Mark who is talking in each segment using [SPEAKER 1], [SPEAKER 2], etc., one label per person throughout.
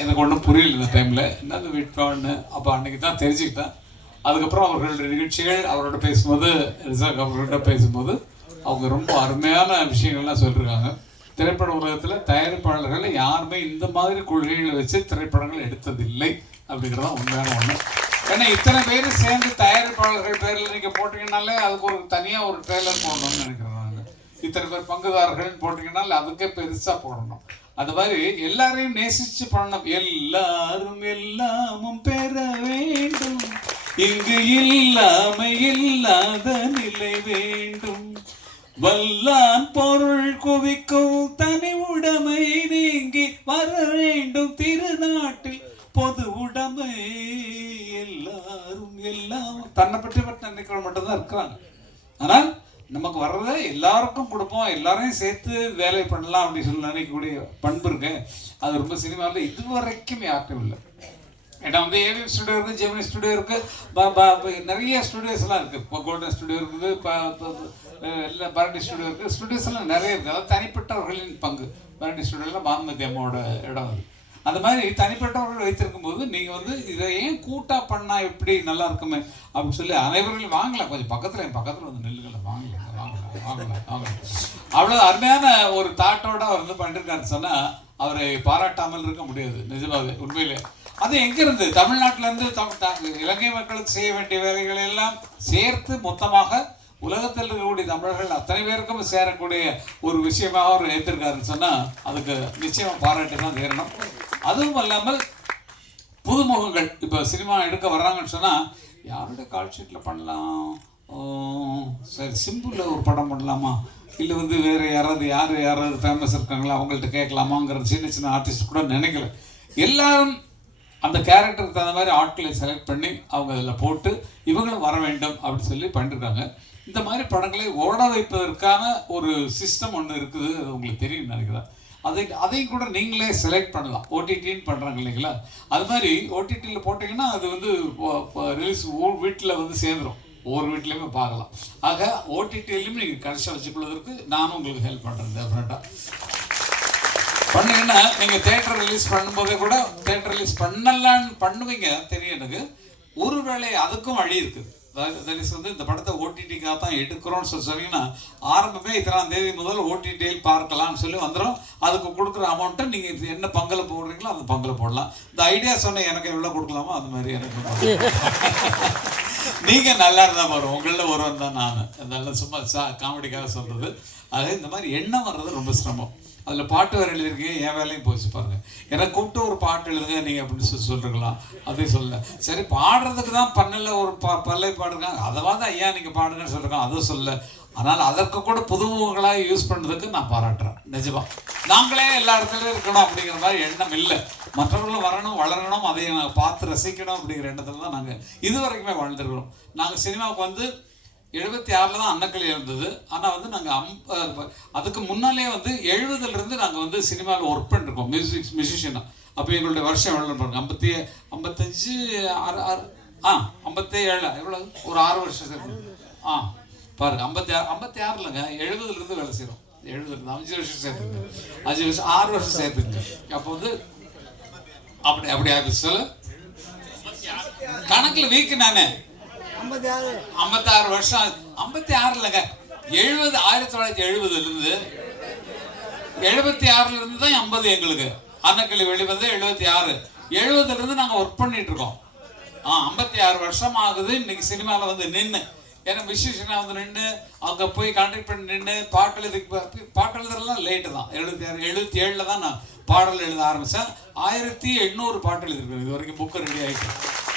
[SPEAKER 1] எனக்கு ஒன்றும் புரியல இந்த டைமில் என்னது விட்பான்னு அப்போ அன்றைக்கி தான் தெரிஞ்சுக்கிட்டேன். அதுக்கப்புறம் அவர்களுடைய நிகழ்ச்சிகள் அவரோட பேசும்போது ரிசாக் அவர்கள்ட்ட பேசும்போது அவங்க ரொம்ப அருமையான விஷயங்கள்லாம் சொல்லியிருக்காங்க திரைப்பட உலகத்தில் தயாரிப்பாளர்கள் யாருமே இந்த மாதிரி கொள்கைகளை வச்சு திரைப்படங்கள் எடுத்ததில்லை அப்படிங்கிறது தான் உண்மையான ஒன்று ஏன்னா இத்தனை பேர் சேர்ந்து தயாரிப்பாளர்கள் பேரில் நீங்கள் போட்டிங்கனாலே அதுக்கு ஒரு தனியாக ஒரு ட்ரெய்லர் போடணும்னு நினைக்கிறேன் நாங்கள் இத்தனை பேர் பங்குதாரர்கள் போட்டிங்கனால அதுக்கே பெருசாக போடணும். அந்த மாதிரி எல்லாரையும் நேசிச்சு பண்ணணும். எல்லாரும் எல்லாமும் பெற வேண்டும். இங்கு இல்லாமை இல்லாத நிலை வேண்டும். வல்லான் பொருள் குவிக்கும் தனி உடைமை நீங்கி வர வேண்டும். திருநாட்டில் பொது உடைமை எல்லாரும் எல்லாம் தன்னை பற்றி பற்றி நினைக்கிறவங்க மட்டும்தான் இருக்கிறாங்க. ஆனால் நமக்கு வர்றதை எல்லாருக்கும் கொடுப்போம் எல்லாரையும் சேர்த்து வேலை பண்ணலாம் அப்படின்னு சொல்லி நினைக்கக்கூடிய பண்பு இருக்கு. அது ரொம்ப சினிமாவில் இதுவரைக்கும் யாருக்கும் இல்லை. ஏன்னா வந்து ஏவிஎம் ஸ்டுடியோ இருக்குது ஜெமினி ஸ்டுடியோ இருக்குது நிறைய ஸ்டுடியோஸ்லாம் இருக்குது இப்போ கோல்டன் ஸ்டுடியோ இருக்குது இப்போ இல்லை பரண்டி ஸ்டுடியோ இருக்குது ஸ்டுடியோஸ் எல்லாம் நிறைய இருக்குது அதாவது தனிப்பட்டவர்களின் பங்கு. பரண்டி ஸ்டுடியோவில் பானுமதி அம்மாவோட இடம் அது. அந்த மாதிரி தனிப்பட்டவர்கள் வைத்திருக்கும் போது நீங்கள் வந்து இதை ஏன் கூட்டாக பண்ணால் எப்படி நல்லா இருக்குமே அப்படின்னு சொல்லி அனைவர்களும் வாங்கலாம் கொஞ்சம் பக்கத்தில் என் பக்கத்தில் வந்து நெல் அவ்வளோ அருமையான ஒரு தாட்டோட அவர் வந்து பண்ணிருக்காருன்னு சொன்னால் அவரை பாராட்டாமல் இருக்க முடியாது. நிஜமாவே உண்மையிலே. அது எங்கிருந்து தமிழ்நாட்டில இருந்து தம் இலங்கை மக்களுக்கு செய்ய வேண்டிய வேலைகளை எல்லாம் சேர்த்து மொத்தமாக உலகத்தில் இருக்கக்கூடிய தமிழர்கள் அத்தனை பேருக்கும் சேரக்கூடிய ஒரு விஷயமாக அவர் ஏற்றிருக்காருன்னு சொன்னா அதுக்கு நிச்சயமா பாராட்டு தான் தேரணும் அதுவும் இல்லாமல் புதுமுகங்கள் இப்போ சினிமா எடுக்க வர்றாங்கன்னு சொன்னா யாருடைய கால் ஷீட்டில் பண்ணலாம்? சரி சிம்பிளில் ஒரு படம் பண்ணலாமா? இல்லை வந்து வேறு யாராவது யார் யாராவது ஃபேமஸ் இருக்காங்களா? அவங்கள்ட்ட கேட்கலாமாங்கிற சின்ன சின்ன ஆர்டிஸ்ட் கூட நினைக்கல. எல்லாரும் அந்த கேரக்டருக்கு தகுந்த மாதிரி ஆட்களை செலக்ட் பண்ணி அவங்க அதில் போட்டு இவங்களும் வர வேண்டும் அப்படின்னு சொல்லி பண்ணிருக்காங்க. இந்த மாதிரி படங்களை ஓட வைப்பதற்கான ஒரு சிஸ்டம் ஒன்று இருக்குது. அது உங்களுக்கு தெரியும் நினைக்கிறேன். அதை அதையும் கூட நீங்களே செலக்ட் பண்ணலாம். ஓடிடின்னு பண்ணுறாங்க இல்லைங்களா? அது மாதிரி ஓடிடியில் போட்டிங்கன்னா அது வந்து ரிலீஸ் வீட்டில் வந்து சேர்ந்துரும். ஒவ்வொரு வீட்லேயுமே பார்க்கலாம். ஆக ஓடிடியிலையும் நீங்கள் கடைசியாக வச்சுக்கொள்வதற்கு நானும் உங்களுக்கு ஹெல்ப் பண்ணுறேன் டெஃபினட்டாக பண்ணீங்கன்னா நீங்கள் தேட்டர் ரிலீஸ் பண்ணும்போதே கூட தேட்டர் ரிலீஸ் பண்ணலான்னு பண்ணுவீங்க தெரியும் எனக்கு. ஒருவேளை அதுக்கும் வழி இருக்குது. தட் வந்து இந்த படத்தை ஓடிடிக்காக தான் எடுக்கிறோம்னு சொல்லி சொன்னீங்கன்னா ஆரம்பமே இத்தனாம் தேதி முதல் ஓடிடியில் பார்க்கலாம்னு சொல்லி வந்துடும் அதுக்கு கொடுக்குற அமௌண்ட்டை நீங்கள் என்ன பங்கில் போடுறீங்களோ அந்த பங்கில் போடலாம். இந்த ஐடியா சொன்ன எனக்கு எவ்வளோ கொடுக்கலாமோ அது மாதிரி எனக்கு நீங்கள் நல்லா இருந்தால் வரும் உங்களில் ஒருவன் தான் நான். அதெல்லாம் சும்மா சா காமெடிக்காக சொல்கிறது ஆக இந்த மாதிரி எண்ணம் வர்றது ரொம்ப சிரமம். அதில் பாட்டு வேற எழுதிருக்கீங்க என் வேலையும் போச்சு பாருங்க. ஏன்னா கூப்பிட்டு ஒரு பாட்டு எழுதுங்க நீங்கள் அப்படின்னு சொல்லி சொல்லிருக்கலாம் அதே சொல்ல சரி பாடுறதுக்கு தான் பண்ணல ஒரு ப பல்லை பாடுங்க அதவாத ஐயா நீங்கள் பாடுங்கன்னு சொல்லியிருக்கோம் அதுவும் சொல்ல. ஆனால் அதற்கு கூட புதுமுகங்களாக யூஸ் பண்ணுறதுக்கு நான் பாராட்டுறேன். நிஜமா. நாங்களே எல்லா இடத்துலையும் இருக்கணும் அப்படிங்கிற மாதிரி எண்ணம் இல்லை. மற்றவர்களும் வரணும் வளரணும் அதை நாங்கள் பார்த்து ரசிக்கணும் அப்படிங்கிற எண்ணத்தில் தான் நாங்கள் இது வரைக்குமே வாழ்ந்துருக்கிறோம். நாங்கள் சினிமாவுக்கு வந்து எழுபத்தி ஆறில் தான் அன்னக்கல் இருந்தது ஆனால் வந்து நாங்கள் அம் அதுக்கு முன்னாலே வந்து எழுபதுலேருந்து நாங்கள் வந்து சினிமாவில் ஒர்க் பண்ணிருக்கோம். மியூசிக் மியூசிஷியனாக அப்போ எங்களுடைய வருஷம் எவ்வளோ பாருங்க. ஐம்பத்தி ஐம்பத்தஞ்சு ஆறு ஆறு ஆ ஐம்பத்தி ஏழு எவ்வளோ ஒரு ஆறு வருஷம் ஆ பாருங்க. ஐம்பத்தி ஆறு ஐம்பத்தி ஆறுலங்க எழுபதுலேருந்து வேலை செய்கிறோம் எழுபதுலேருந்து அஞ்சு வருஷம் சேர்த்துங்க. அஞ்சு வருஷம் ஆறு வருஷம் சேர்த்துங்க. அப்போ வந்து அப்படி அப்படி ஆயிடுச்சு சொல்லு. கணக்கில் வீக்கு நானே. ஐம்பத்தாறு. வருஷம் ஆகுது. ஐம்பத்தி ஆறுலங்க எழுபது ஆயிரத்தி தொள்ளாயிரத்தி எழுபதுல இருந்து எழுபத்தி ஆறுல இருந்து தான் ஐம்பது எங்களுக்கு. அன்னக்கிளி வெளிவந்து எழுபத்தி ஆறு எழுபதுல இருந்து நாங்க ஒர்க் பண்ணிட்டு இருக்கோம் ஆ ஐம்பத்தி ஆறு வருஷம் ஆகுது. இன்னைக்கு சினிமாவில் வந்து நின்று ஏன்னா விசேஷனா வந்து நின்று அங்கே போய் கான்டாக்ட் பண்ணி நின்று பாட்டு எழுதி பாட்டு எழுதுறதுலாம் லேட்டு தான். எழுபத்தி ஆறு எழுபத்தி ஏழில் தான் நான் பாடல் எழுத ஆரம்பித்தேன் ஆயிரத்தி எண்ணூறு பாட்டு எழுதிருக்கேன் இது வரைக்கும் புக்கு ரெடி ஆகிட்டு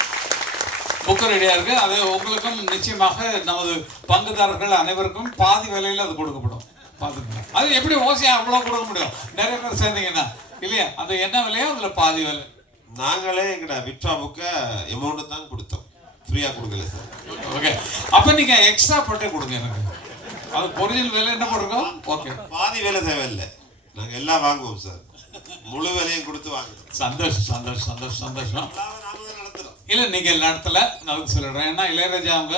[SPEAKER 1] புக்கு ரெடியாக இருக்கு. அது உங்களுக்கும் நிச்சயமாக நமது பங்குதாரர்கள் அனைவருக்கும் பாதி விலையில் அது கொடுக்கப்படும். பார்த்துக்கோங்க அது எப்படி ஓசையா அவ்வளோ கொடுக்க முடியும்? நிறைய பேர் சேர்ந்தீங்கன்னா இல்லையா? அது என்ன விலையோ அதில் பாதி விலை.
[SPEAKER 2] நாங்களே எங்கட விட்ரா புக்கை அமௌண்ட் தான் கொடுத்தோம். ஃப்ரீயா கொடுக்கல சார்
[SPEAKER 1] ஓகே அப்போ நீங்கள் எக்ஸ்ட்ரா போட்டே கொடுங்க எனக்கு. அது ஒரிஜினல் விலை என்ன போட்டிருக்கோம் ஓகே
[SPEAKER 2] பாதி வேலை தேவையில்லை. நாங்க எல்லாம் வாங்குவோம் சார் முழு விலையும் கொடுத்து வாங்குறோம்.
[SPEAKER 1] சந்தோஷம் சந்தோஷம் சந்தோஷம் சந்தோஷம். இல்லை நீங்கள் நடத்தல. நான் சொல்லிடுறேன் ஏன்னா இளையராஜா அவங்க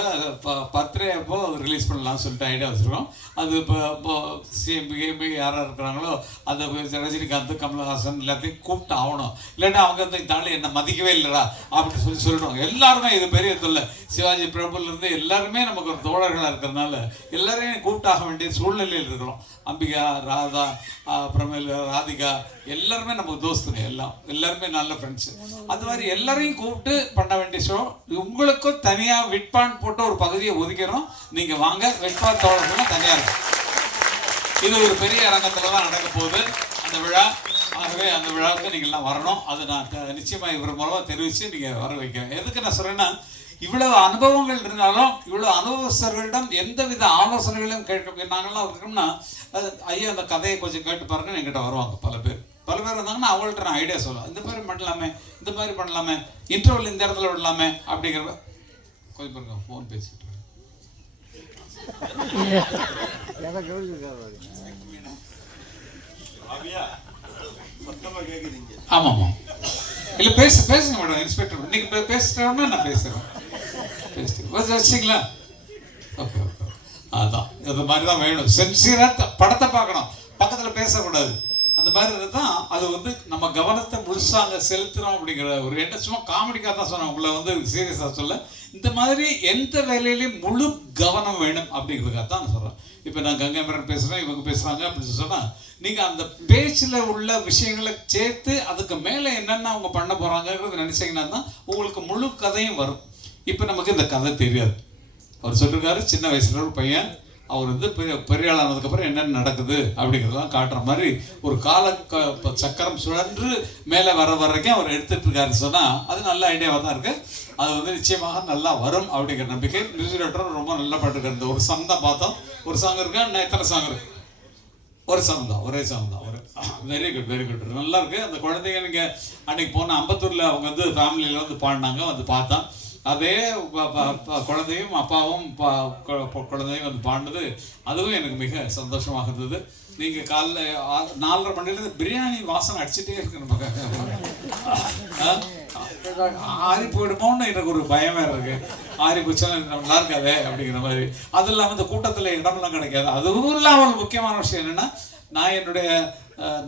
[SPEAKER 1] பர்த்டே அப்போ ரிலீஸ் பண்ணலாம்னு சொல்லிட்டு ஐடியா வச்சுருக்கோம். அது இப்போ இப்போ சிஎம்பி யாராக இருக்கிறாங்களோ அந்த ரஜினிகாந்த் கமல்ஹாசன் எல்லாத்தையும் கூப்பிட்டு ஆகணும். இல்லைன்னா அவங்க வந்து தாண்டி என்னை மதிக்கவே இல்லைடா அப்படின்னு சொல்லி சொல்லணும் எல்லாருமே இது பெரிய தொல்லை. சிவாஜி பிரபுலேருந்து எல்லாருமே நமக்கு ஒரு தோழர்களாக இருக்கிறதுனால எல்லாரையும் கூப்பிட்டாக வேண்டிய சூழ்நிலையில் இருக்கிறோம். அம்பிகா ராதா அப்புறமேல் ராதிகா எல்லாருமே நமக்கு தோஸ்துங்க எல்லாம். எல்லாருமே நல்ல ஃப்ரெண்ட்ஸு அது மாதிரி எல்லாரையும் கூப்பிட்டு பண்ண வேண்டிய ஷோ உங்களுக்கும் தனியாக விட்பான் போட்டு ஒரு பகுதியை ஒதுக்கிறோம். நீங்கள் வாங்க விட்பான் தோழர்களும் தனியாக இருக்கும் இது ஒரு பெரிய அரங்கத்தில் தான் நடக்க போகுது. அந்த விழா ஆகவே அந்த விழாவுக்கு நீங்கள்லாம் வரணும். அது நான் நிச்சயமாக இவர் மூலமாக தெரிவித்து நீங்கள் வர வைக்கிறேன். எதுக்கு நான் சொல்கிறேன்னா இவ்வளவு அனுபவங்கள் இருந்தாலும் இவ்வளவு அனுபவஸ்தர்களிடம் எந்தவித ஆலோசனைகளையும் கேட்க நாங்கள்லாம் இருக்கோம்னா அது, ஐயா அந்த கதையை கொஞ்சம் கேட்டு பாருங்கன்னு எங்கிட்ட வருவாங்க பல பேர். பல பேர் வந்தாங்கன்னா அவங்கள்ட்ட நான் ஐடியா சொல்லுவேன் இந்த மாதிரி பண்ணலாமே இந்த மாதிரி பண்ணலாமே இன்டர்வல் இந்த இடத்துல விடலாமே அப்படிங்கிறப்ப கொஞ்சம் பாருங்க ஃபோன் பேசிட்டு ஆமாம் ஆமாம் இல்லை பேச பேசுங்க மேடம் இன்ஸ்பெக்டர் நீங்கள் பே நான் பேசுகிறேன் பேசிட்டு வச்சிங்களா? Okay okay. அதான். இது மாதிரி தான் வேணும் சென்சியராக படத்தை பார்க்கணும். பக்கத்தில் பேசக்கூடாது. அந்த மாதிரி தான் அது வந்து நம்ம கவனத்தை முழுசாக அங்கே செலுத்துகிறோம் அப்படிங்கிற ஒரு என்ன சும்மா காமெடிக்காக தான் சொன்னேன். உங்களை வந்து சீரியஸாக சொல்ல. இந்த மாதிரி எந்த வேலையிலையும் முழு கவனம் வேணும் அப்படிங்கிறதுக்காக தான் நான் சொல்கிறேன் இப்போ நான் கங்கைமரன் பேசுகிறேன் இவங்க பேசுகிறாங்க அப்படின்னு சொன்னால் நீங்கள் அந்த பேச்சில் உள்ள விஷயங்களை சேர்த்து அதுக்கு மேலே என்னென்ன அவங்க பண்ண போகிறாங்கிறது நினச்சிங்கன்னா தான் உங்களுக்கு முழு கதையும் வரும். இப்போ நமக்கு இந்த கதை தெரியாது. அவர் சொல்லியிருக்காரு சின்ன வயசுல ஒரு பையன் அவர் வந்து பெரிய பெரிய ஆனதுக்கப்புறம் என்னென்ன நடக்குது அப்படிங்கிறதெல்லாம் காட்டுற மாதிரி ஒரு கால க- சக்கரம் சுழன்று மேலே வர வரைக்கும் அவர் எடுத்துகிட்டு இருக்காருன்னு சொன்னால் அது நல்ல ஐடியாவாக தான் இருக்குது அது வந்து நிச்சயமாக நல்லா வரும் அப்படிங்கிற நம்பிக்கை. மியூசிக் ரொம்ப நல்லா பாட்டுருக்கு இந்த ஒரு சாங் தான் பார்த்தோம். ஒரு சாங் இருக்கு? இன்னும் எத்தனை சாங் இருக்கு? ஒரு சாங் தான் ஒரே சாங் தான். ஒரு வெரி குட் வெரி குட் நல்லா இருக்குது அந்த குழந்தைங்க நீங்கள் அன்னைக்கு போன அம்பத்தூரில் அவங்க வந்து ஃபேமிலியில் வந்து பாடினாங்க. வந்து பார்த்தேன் அதே ப- ப- ப- குழந்தையும் அப்பாவும் ப- குழந்தையும் வந்து பாடினது அதுவும் எனக்கு மிக சந்தோஷமாக இருந்தது. நீங்க காலைல நாலரை மணிலேருந்து பிரியாணி வாசனை அடிச்சுட்டே இருக்கு நமக்கு ஆறி போயிடுமோன்னு எனக்கு ஒரு பயமே இருக்கு. ஆறி போச்சாலும் நல்லா இருக்காதே அப்படிங்கிற மாதிரி. அது இல்லாமல் இந்த கூட்டத்தில் இடமெல்லாம் கிடைக்காது. அதுவும் இல்லாமல் ஒரு முக்கியமான விஷயம் என்னன்னா நான் என்னுடைய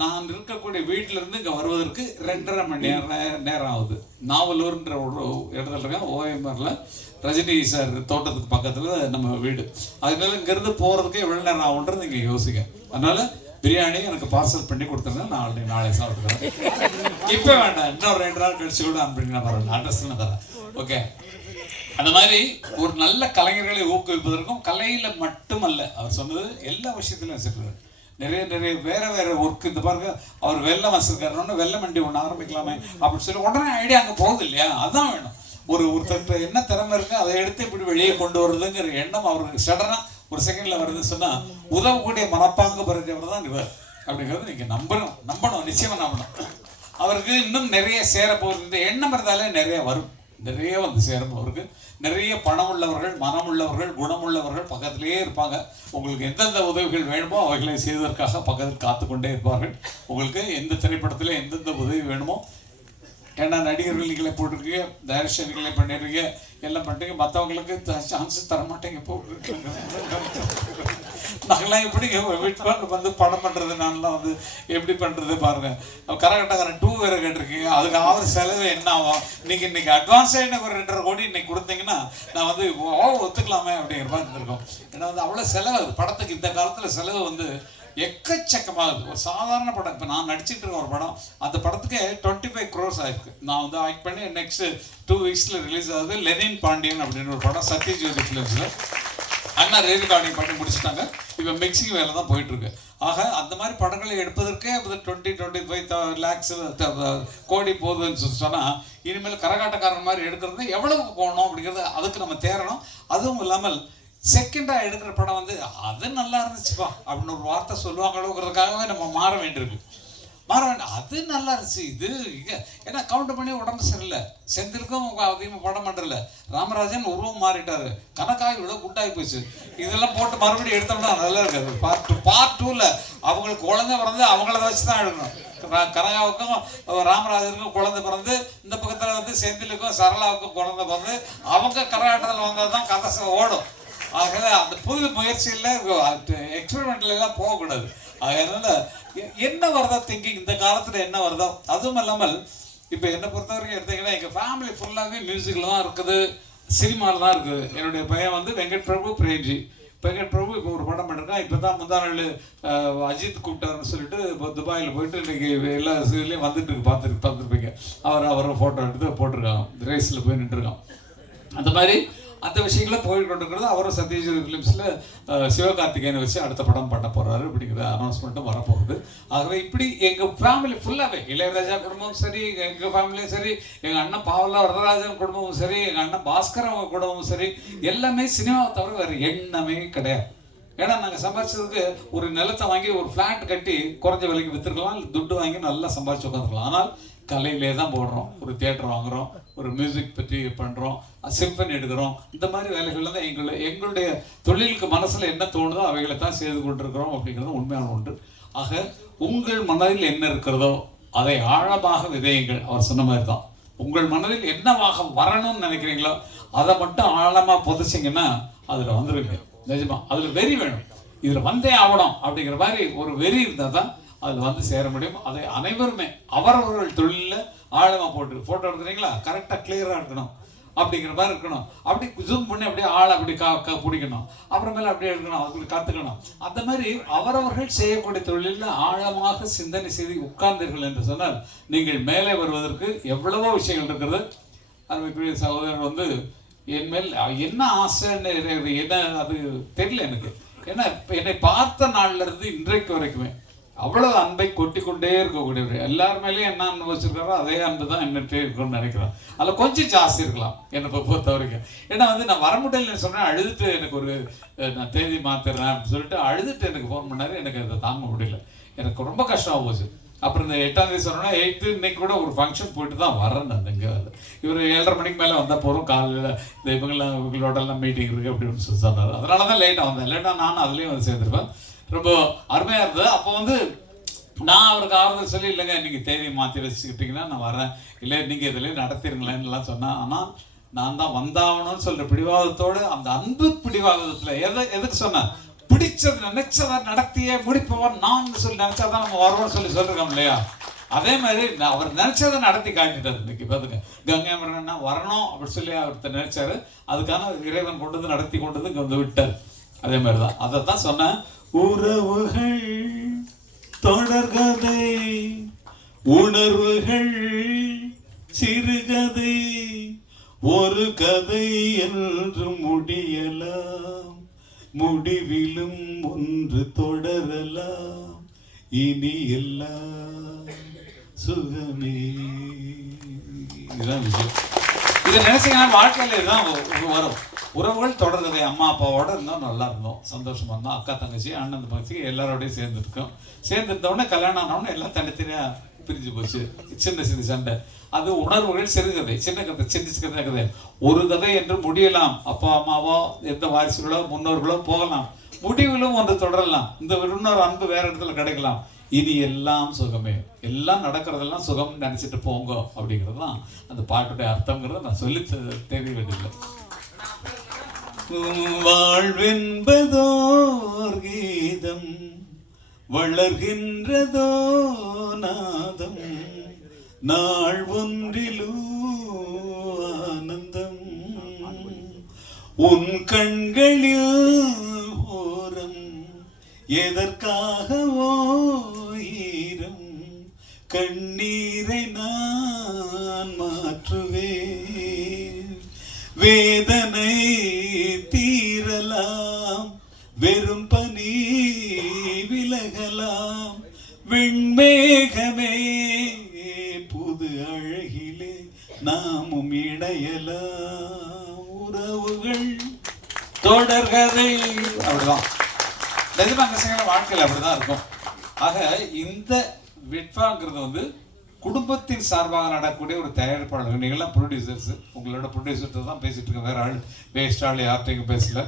[SPEAKER 1] நான் இருக்கக்கூடிய வீட்டிலேருந்து இங்கே வருவதற்கு ரெண்டரை மணி நேரம் நேரம் ஆகுது. நாவலூர்ன்ற ஒரு இடத்துல இருக்கேன். ஓஎம்ஆரில் ரஜினி சார் தோட்டத்துக்கு பக்கத்தில் நம்ம வீடு. அதனால இங்கேருந்து போகிறதுக்கு எவ்வளோ நேரம் ஆகுன்றது நீங்கள் யோசிக்க அதனால பிரியாணி எனக்கு பார்சல் பண்ணி கொடுத்துருங்க. நான் நாளை சாப்பிட்டுக்கிறேன். இப்போ வேண்டாம். இன்னொரு ரெண்டு நாள் கழிச்சு கூட அனுப்பிங்க நான் வரேன் அட்ரஸ் நான் தரேன். ஓகே அந்த மாதிரி ஒரு நல்ல கலைஞர்களை ஊக்குவிப்பதற்கும் கலையில் மட்டுமல்ல அவர் சொன்னது எல்லா விஷயத்திலும் வச்சிருக்காரு நிறைய நிறைய வேற வேற ஒர்க் இந்த பாருங்க அவர் வெள்ளம் வச்சிருக்காருன்னு வெள்ளம் வண்டி ஒன்று ஆரம்பிக்கலாமே அப்படின்னு சொல்லி உடனே ஐடியா அங்கே போகுது இல்லையா? அதான் வேணும். ஒரு ஒருத்தர் என்ன திறமை இருக்கு அதை எடுத்து இப்படி வெளியே கொண்டு வருதுங்கிற எண்ணம் அவருக்கு சடனா ஒரு செகண்ட்ல வருதுன்னு சொன்னா உதவக்கூடிய மனப்பாங்கு பெறுகிறவர் தான் இவர். அப்படிங்கிறது நீங்க நம்பணும். நம்பணும். நிச்சயமா நம்பணும். அவருக்கு இன்னும் நிறைய சேர போகுது இந்த எண்ணம் இருந்தாலே நிறைய வரும். நிறைய வந்து சேரும் அவருக்கு. நிறைய பணம் உள்ளவர்கள் மனம் உள்ளவர்கள் குணம் உள்ளவர்கள் பக்கத்திலேயே இருப்பாங்க. உங்களுக்கு எந்தெந்த உதவிகள் வேணுமோ அவைகளை செய்வதற்காக பக்கத்தில் காத்து கொண்டே இருப்பார்கள். உங்களுக்கு எந்த திரைப்படத்தில் எந்தெந்த உதவி வேணுமோ ஏன்னா நடிகர்கள் நீங்களே போட்டிருக்கீங்க டைரக்ஷன் நீங்களே பண்ணிடுறீங்க எல்லாம் பண்ணுறீங்க மற்றவங்களுக்கு சான்ஸ் தர மாட்டேங்க நாங்களாம் எப்படி வீட்டுக்கு வந்து படம் பண்ணுறது நான்லாம் வந்து எப்படி பண்ணுறது பாருங்க. கரகட்டக்காரன் டூ வேறு கேட்டிருக்கீங்க அதுக்கு ஆகிற செலவு என்ன ஆகும்? நீங்கள் இன்னைக்கு அட்வான்ஸாக எனக்கு ஒரு ரெண்டரை கோடி இன்னைக்கு கொடுத்தீங்கன்னா நான் வந்து ஓ ஒத்துக்கலாமே அப்படிங்கிற மாதிரி இருந்திருக்கோம். ஏன்னா வந்து அவ்வளோ செலவு படத்துக்கு இந்த காலத்தில் செலவு வந்து எக்கச்சக்கமாகுது. ஒரு சாதாரண படம். இப்போ நான் நடிச்சிட்டு இருக்க ஒரு படம். அந்த படத்துக்கு டுவெண்ட்டி ஃபைவ் க்ரோர்ஸ் ஆயிருக்கு. நான் வந்து ஆக்ட் பண்ணி நெக்ஸ்ட் டூ வீக்ஸில் ரிலீஸ் ஆகுது. லெனின் பாண்டியன் அப்படின்னு ஒரு படம். சத்யஜோதி ஃபிலிம்ஸில் அண்ணா ரீரிகார்டிங் பண்ணி முடிச்சுட்டாங்க. இப்போ மிக்சிங் வேலை தான் போயிட்டுருக்கு. ஆக அந்த மாதிரி படங்களை எடுப்பதற்கே டுவெண்ட்டி டுவெண்ட்டி ஃபைவ் லேக்ஸ் கோடி போகுதுன்னு சொல்லி சொன்னால் இனிமேல் கரகாட்டக்காரன் மாதிரி எடுக்கிறது எவ்வளவு போகணும் அப்படிங்கிறது அதுக்கு நம்ம தேரணும் அதுவும் இல்லாமல் செகண்டாக எடுக்கிற படம் வந்து அது நல்லா இருந்துச்சுப்பா அப்படின்னு ஒரு வார்த்தை சொல்லுவாங்களோங்கிறதுக்காகவே நம்ம மாற வேண்டியிருக்கு. மாற வேண்டாம் அது நல்லா இருந்துச்சு. இது ஏன்னா கவுண்ட் பண்ணி உடம்பு சரியில்லை. செந்திலுக்கும் அதிகமாக படம் பண்ணுறல ராமராஜன் உருவம் மாறிட்டாரு. கணக்காக இவ்வளோ குட்டாகி போச்சு. இதெல்லாம் போட்டு மறுபடியும் எடுத்தோம்னா நல்லா இருக்காது. பார்ட் டூ பார்ட் டூவில் அவங்களுக்கு குழந்தை பிறந்து அவங்கள வச்சு தான் எடுக்கணும் கனகாவுக்கும் ராமராஜருக்கும் குழந்தை பிறந்து இந்த பக்கத்தில் வந்து செந்திலுக்கும் சரளாவுக்கும் குழந்தை பிறந்து அவங்க கரகாட்டத்தில் வந்தால் தான் கதை ஓடும். ஆகவே அந்த புது முயற்சியில் எக்ஸ்பெரிமெண்ட்லாம் போகக்கூடாது. அதனால என்ன வருதோ திங்கிங் இந்த காலத்தில் என்ன வருதோ அதுவும் இல்லாமல் இப்போ என்னை பொறுத்த வரைக்கும் எடுத்தீங்கன்னா எங்கள் ஃபேமிலி ஃபுல்லாகவே மியூசிக்கில் தான் இருக்குது சினிமாவில் தான் இருக்குது. என்னுடைய பையன் வந்து வெங்கட் பிரபு பிரேம்ஜி வெங்கட் பிரபு இப்போ ஒரு படம் பண்ணிருக்கான். இப்போ தான் முந்தா நாள் அஜித் கூப்பிட்டாருன்னு சொல்லிட்டு இப்போ துபாயில் போயிட்டு இன்றைக்கி எல்லா இதுலேயும் வந்துட்டு இருக்கு பார்த்துட்டு பார்த்துருப்பீங்க. அவர் அவரை ஃபோட்டோ எடுத்து போட்டிருக்காங்க ரேஸில் போய் நின்றுருக்கான். அந்த மாதிரி அந்த விஷயங்கள போயிட்டு கொண்டிருக்கிறது அவரும் சத்யஜித் ஃபிலிம்ஸில் சிவகார்த்திகேயனை வச்சு அடுத்த படம் பண்ண போகிறாரு அப்படிங்கிற அனௌன்ஸ்மெண்ட்டும் வரப்போகுது. ஆகவே இப்படி எங்கள் ஃபேமிலி ஃபுல்லாகவே இளையராஜா குடும்பமும் சரி எங்கள் ஃபேமிலியும் சரி எங்கள் அண்ணன் பாவலா வரதராஜன் குடும்பமும் சரி எங்கள் அண்ணன் பாஸ்கர் அவங்க குடும்பமும் சரி எல்லாமே சினிமாவை தவிர வேறு எண்ணமே கிடையாது. ஏன்னா நாங்கள் சம்பாதிச்சதுக்கு ஒரு நிலத்தை வாங்கி ஒரு ஃப்ளாட் கட்டி குறைஞ்ச விலைக்கு விற்றுருக்கலாம் துட்டு வாங்கி நல்லா சம்பாதிச்சு உட்காந்துருக்கலாம். ஆனால் கலையிலே தான் போடுறோம் ஒரு தேட்டர் வாங்குகிறோம் ஒரு மியூசிக் பற்றி பண்ணுறோம் சிம்பனி எடுக்கிறோம். இந்த மாதிரி வேலைகளில் தான் எங்களை எங்களுடைய தொழிலுக்கு மனசில் என்ன தோணுதோ அவைகளை தான் செய்து கொண்டிருக்கிறோம் அப்படிங்கிறது உண்மையான ஒன்று. ஆக உங்கள் மனதில் என்ன இருக்கிறதோ அதை ஆழமாக விதையுங்கள். அவர் சொன்ன மாதிரி தான். உங்கள் மனதில் என்னவாக வரணும்னு நினைக்கிறீங்களோ அதை மட்டும் ஆழமாக புதைச்சிங்கன்னா அதில் வந்துருங்க. நிஜமா அதில் வெறி வேணும். இதில் வந்தே ஆகணும் அப்படிங்கிற மாதிரி ஒரு வெறி இருந்தால் தான் அதில் வந்து சேர முடியும். அதை அனைவருமே அவரவர்கள் தொழிலில் ஆழமாக போட்டு ஃபோட்டோ எடுத்துறீங்களா கரெக்டாக கிளியராக இருக்கணும் அப்படிங்கிற மாதிரி இருக்கணும். அப்படி ஜூம் பண்ணி அப்படியே ஆளை அப்படி கா கா பிடிக்கணும். அப்புறமேல அப்படியே எடுக்கணும். அதுக்கு கற்றுக்கணும் அந்த மாதிரி அவரவர்கள் செய்யக்கூடிய தொழிலில் ஆழமாக சிந்தனை செய்து உட்கார்ந்தீர்கள் என்று சொன்னால் நீங்கள் மேலே வருவதற்கு எவ்வளவோ விஷயங்கள் இருக்கிறது. அருமைக்குரிய சகோதரர் வந்து என் மேல் என்ன ஆசைன்னு என்ன அது தெரியல எனக்கு. ஏன்னா என்னை பார்த்த நாள்ல இருந்து இன்றைக்கு வரைக்குமே அவ்வளவு அன்பை கொட்டி கொண்டே இருக்கக்கூடியவர். எல்லார் மேலேயும் என்ன அன்பு வச்சிருக்காரோ அதே அன்பு தான் என்னட்டே இருக்கும்னு நினைக்கிறோம் அதில் கொஞ்சம் ஜாஸ்தி இருக்கலாம் என்னை இப்போ பொறுத்த வரைக்கும். ஏன்னா வந்து நான் வர முடியலன்னு சொன்னேன் அழுதுட்டு எனக்கு ஒரு நான் தேதி மாத்திடுறேன் அப்படின்னு சொல்லிட்டு அழுதுட்டு எனக்கு ஃபோன் பண்ணார். எனக்கு அதை தாங்க முடியல. எனக்கு ரொம்ப கஷ்டமாக போச்சு அப்புறம் இந்த எட்டாம் தேதி சொன்னோன்னா எயித்து இன்னைக்கு கூட ஒரு ஃபங்க்ஷன் போயிட்டு தான் வரேன் நான் இங்கே. இவர் ஏழரை மணிக்கு மேலே வந்தால் போகிறோம் காலையில் இந்த இவங்கெல்லாம் இவங்களோடலாம் மீட்டிங் இருக்குது அப்படின்னு சொல்லி சொன்னார். அதனால தான் லேட்டாக வந்தேன். லேட்டாக நானும் அதுலேயும் வந்து சேர்ந்துருப்பேன். ரொம்ப அருமையாக இருந்தது. அப்போ வந்து நான் அவருக்கு ஆறுதல் சொல்லி இல்லைங்க நீங்கள் தேதியை மாற்றி வச்சுக்கிட்டீங்கன்னா நான் வரேன் இல்லை நீங்கள் இதில் நடத்திருங்களேன்னுலாம் சொன்னேன் ஆனால் நான் தான் வந்தாகணும்னு சொல்கிற பிடிவாதத்தோடு அந்த அன்பு பிடிவாதத்தில் எதை எதுக்கு சொன்னேன்? பிடிச்சது நினைச்சதை நடத்தியே முடிப்பவன் நான் சொல்லி நினைச்சாதான் நம்ம வருவோம்னு சொல்லி சொல்லியிருக்கோம் இல்லையா? அதே மாதிரி நான் அவர் நினைச்சதை நடத்தி காட்டிட்டார் இன்னைக்கு. பார்த்துங்க கங்கை மரணம்னா வரணும் அப்படின்னு சொல்லி அவர்த்த நினைச்சாரு. அதுக்கான இறைவன் கொண்டு வந்து நடத்தி கொண்டு வந்து இங்கே வந்து விட்டார். அதே மாதிரி தான் அதை தான் சொன்னேன். உறவுகள் தொடர்கதை உணர்வுகள் சிறுகதை ஒரு கதை என்று முடியலாம். முடிவிலும் ஒன்று தொடரலாம். இனி எல்லாம் சுகமே. இதுதான் விஷயம். இதை நினைச்சீங்கன்னா வாழ்க்கையில இதுதான் வரும். உறவுகள் தொடர்றது அம்மா அப்பாவோட இருந்தோம் நல்லா இருந்தோம். சந்தோஷமா இருந்தோம். அக்கா தங்கச்சி அண்ணன் தங்கச்சி எல்லாரோடையும் சேர்ந்துருக்கோம் சேர்ந்துருந்தோடனே சேர்ந்து கல்யாணம் ஆனவுடனே எல்லாம் தனித்தனியா பிரிஞ்சு போச்சு. சின்ன சின்ன சண்டை. அது உணர்வுகள் சிறுகதை சின்ன கதை சின்ன சின்ன கதை. ஒரு கதை என்று முடியலாம். அப்பா அம்மாவோ எந்த வாரிசுகளோ முன்னோர்களோ போகலாம். முடிவிலும் ஒன்று தொடரலாம். இந்த இன்னொரு அன்பு வேற இடத்துல கிடைக்கலாம். இனி எல்லாம் சுகமே. எல்லாம் நடக்கிறதெல்லாம் சுகம் நினைச்சிட்டு போங்க அப்படிங்கிறது தான் அந்த பாட்டுடைய அர்த்தங்கிறத நான் சொல்லி தெ- தெரிய வேண்டியதில்லை வாழ்வென்பதோர் கீதம் வளர்கின்றதோ நாதம் நாள் ஒன்றிலோ ஆனந்தம் உன் கண்களில் ஓரம் எதற்காகவோ கண்ணீரை நான் மாற்றுவேன். வேதனை தீரலாம் வெறும் பனி விலகலாம். விண்மேகமே புது அழகிலே நாமும் இடையலாம் உறவுகள் தொடர்கதை. அப்படிதான். நிஜமாக வாழ்க்கையில் அப்படிதான் இருக்கும். ஆக இந்த விட்வாங்கிறது வந்து குடும்பத்தின் சார்பாக நடக்கக்கூடிய ஒரு தயாரிப்பாளர். நீங்களாம் ப்ரொடியூசர்ஸ் உங்களோட ப்ரொடியூசர்கிட்ட தான் பேசிட்டு இருக்கேன். வேற ஆள் வேஸ்ட் ஆள் யார்கிட்டையும் பேசல.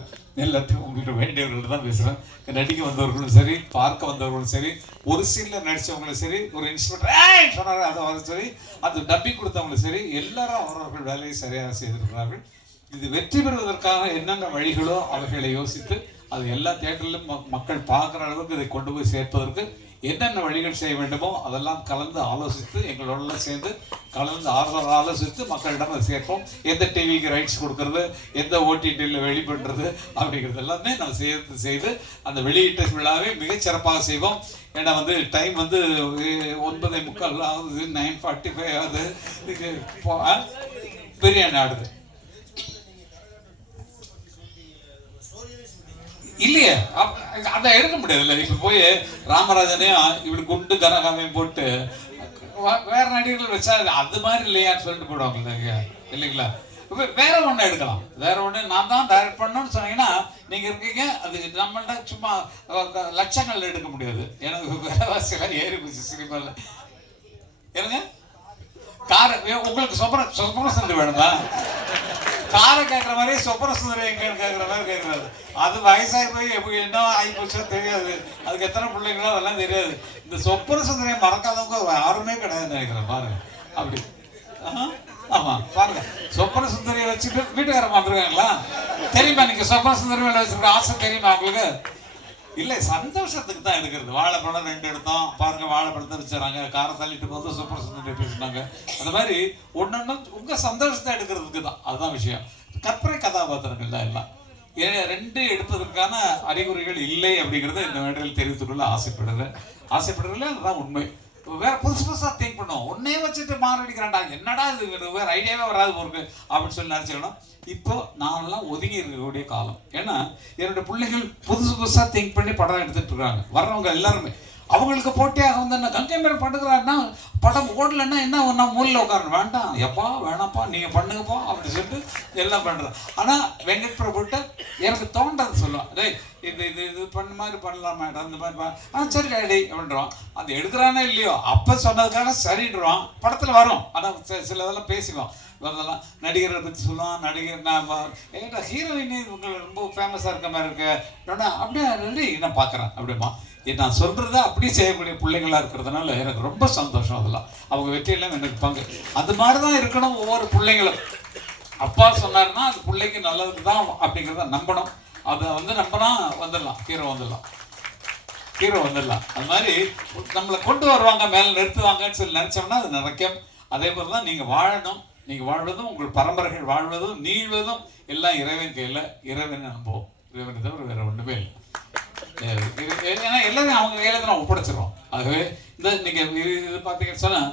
[SPEAKER 1] எல்லாத்தையும் உங்கள்கிட்ட வேண்டியவர்கள்ட்ட தான் பேசுகிறேன் நடிக்க வந்தவர்களும் சரி பார்க்க வந்தவர்களும் சரி ஒரு சீனில் நடித்தவங்களும் சரி ஒரு இன்ஸ்பெக்டர் சொன்னார் அதை வந்து சரி அது டப்பிங் கொடுத்தவங்களும் சரி எல்லாரும் அவரவர்கள் வேலையை சரியாக செய்திருக்கிறார்கள். இது வெற்றி பெறுவதற்காக என்னென்ன வழிகளோ அவைகளை யோசித்து அது எல்லா தேட்டரிலும் மக்கள் பார்க்குற அளவுக்கு இதை கொண்டு போய் சேர்ப்பதற்கு என்னென்ன வழிகள் செய்ய வேண்டுமோ அதெல்லாம் கலந்து ஆலோசித்து எங்களோட சேர்ந்து கலந்து ஆறுதல் ஆலோசித்து மக்களிடம் அதை சேர்ப்போம். எந்த டிவிக்கு ரைட்ஸ் கொடுக்கறது எந்த ஓடிடியில் வெளிப்படுறது அப்படிங்கிறது எல்லாமே நம்ம சேர்த்து செய்து அந்த வெளியீட்டு விழாவை மிகச்சிறப்பாக செய்வோம். ஏன்னா வந்து டைம் வந்து ஒன்பதே முக்கால் ஆகுது நைன் ஃபார்ட்டி ஃபைவ் ஆகுது பெரிய நாடுது ஆ? பிரியாணி ஆடுது இல்லையே. அப்- அதை எடுக்க முடியாதுல்ல. இப்ப போய் ராமராஜனையும் இப்படி குண்டு கனகாமையும் போட்டு வேற நடிகர்கள் வச்சா அது மாதிரி இல்லையான்னு சொல்லிட்டு போடுவாங்க இல்லைங்களா? இப்ப வேற ஒன்று எடுக்கலாம். வேற ஒன்று நான் தான் டைரக்ட் பண்ணணும்னு சொன்னீங்கன்னா நீங்க இருக்கீங்க அது நம்மள்ட்ட சும்மா லட்சங்கள் எடுக்க முடியாது. எனக்கு விலைவாசியெல்லாம் ஏறி போச்சு சினிமாவில் என்னங்க? கார் உங்களுக்கு சொப்பன சொப்பன சந்தை வேணுமா? காரை கேட்குற மாதிரி சொப்பன சுந்தரம் எங்கன்னு கேட்குற மாதிரி கேட்குறாரு அது வயசாகி போய் எப்படி என்ன ஆகி போச்சோ தெரியாது. அதுக்கு எத்தனை பிள்ளைங்களோ அதெல்லாம் தெரியாது. இந்த சொப்பன சுந்தரியை மறக்காதவங்க யாருமே கிடையாதுன்னு நினைக்கிறேன். பாருங்க. அப்படி. ஆஹா, ஆமா பாருங்க. சொப்பன சுந்தரியை வச்சுட்டு வீட்டுக்காரர் வந்துருக்காங்களா தெரியுமா நீங்க சொப்பன சுந்தரி மேல வச்சிருக்க ஆசை தெரியுமா உங்களுக்கு? இல்லை சந்தோஷத்துக்கு தான் எடுக்கிறது. வாழைப்பழம் ரெண்டு எடுத்தோம். பாருங்க வாழைப்பழத்தை வச்சுறாங்க. காரை தள்ளிட்டு போது சூப்பர் சுந்தரி பேசினாங்க. அந்த மாதிரி ஒன்னொன்னு உங்க சந்தோஷத்தை எடுக்கிறதுக்கு தான். அதுதான் விஷயம். கற்பனை கதாபாத்திரங்கள் தான் எல்லாம். ஏன்னா ரெண்டு எடுப்பதற்கான அறிகுறிகள் இல்லை அப்படிங்கிறத இந்த மேடையில் தெரிவித்துக்கொள்ள ஆசைப்படுறேன். ஆசைப்படுறதுல அதுதான் உண்மை. வேற புதுசு புதுசா திங்க் பண்ணுவோம். ஒன்னே வச்சுட்டு மாரடிக்கிறான்டா என்னடா இது? வேற ஐடியாவே வராது போருக்கு. அப்படின்னு சொல்லி நினச்சிக்கணும் இப்போ நான்லாம் ஒதுங்கி இருக்கக்கூடிய காலம். ஏன்னா என்னோட பிள்ளைகள் புதுசு புதுசா திங்க் பண்ணி படம் எடுத்துட்டு இருக்காங்க. வர்றவங்க எல்லாருமே. அவங்களுக்கு போட்டியாக வந்து என்ன கங்கை மேல் பண்ணுறாருன்னா படம் ஓடலைன்னா என்ன ஒன்றா மூலையில் உட்காரணும். வேண்டாம். எப்பா வேணாப்பா நீங்கள் பண்ணுங்கப்பா அப்படின்னு சொல்லிட்டு எல்லாம் பண்ணுறது ஆனால் வெங்கட் பிரபுட்ட எனக்கு தோன்றது சொல்லுவான். டேய் இது இது இது பண்ண மாதிரி பண்ணலாம் மேடம். இந்த மாதிரி ஆ சரி டேடி அப்படின்றான். அது எடுக்கிறானே இல்லையோ அப்போ சொன்னதுக்காக சரின்றான். படத்தில் வரும். ஆனால் சில இதெல்லாம் பேசிக்குவோம் வரலாம் நடிகரை பற்றி சொல்லுவான் நடிகர் நான் ஏட்டா ஹீரோயின் உங்களுக்கு ரொம்ப ஃபேமஸாக இருக்க மாதிரி இருக்கு? அப்படின்னா அப்படியே நன்றி நான் பார்க்குறேன் அப்படிமா நான் சொல்கிறத அப்படியே செய்யக்கூடிய பிள்ளைங்களா இருக்கிறதுனால எனக்கு ரொம்ப சந்தோஷம் அதெல்லாம். அவங்க வெற்றியெல்லாம் எனக்கு பங்கு. அது மாதிரி தான் இருக்கணும் ஒவ்வொரு பிள்ளைங்களும். அப்பா சொன்னார்னா அது பிள்ளைக்கு நல்லதுக்கு தான் அப்படிங்கிறத நம்பணும். அதை வந்து நம்பினா வந்துடலாம் ஹீரோ வந்துடலாம். ஹீரோ வந்துடலாம். அது மாதிரி நம்மளை கொண்டு வருவாங்க மேலே நிறுத்துவாங்கன்னு சொல்லி நினச்சோம்னா அது நடக்கும். அதே மாதிரி தான் நீங்கள் வாழணும். நீங்கள் வாழ்வதும் உங்கள் பரம்பரைகள் வாழ்வதும் நீழ்வதும் எல்லாம் இறைவன் கையில் இறைவன் அனுபவம் இறைவனை தவிர வேற ஒன்றுமே இல்லை. ஏன்னா எல்லாரும் அவங்க வேலை தான் ஒப்படைச்சிடறோம் ஆகவே இந்த நீங்கள் இது பார்த்தீங்கன்னு சொன்னால்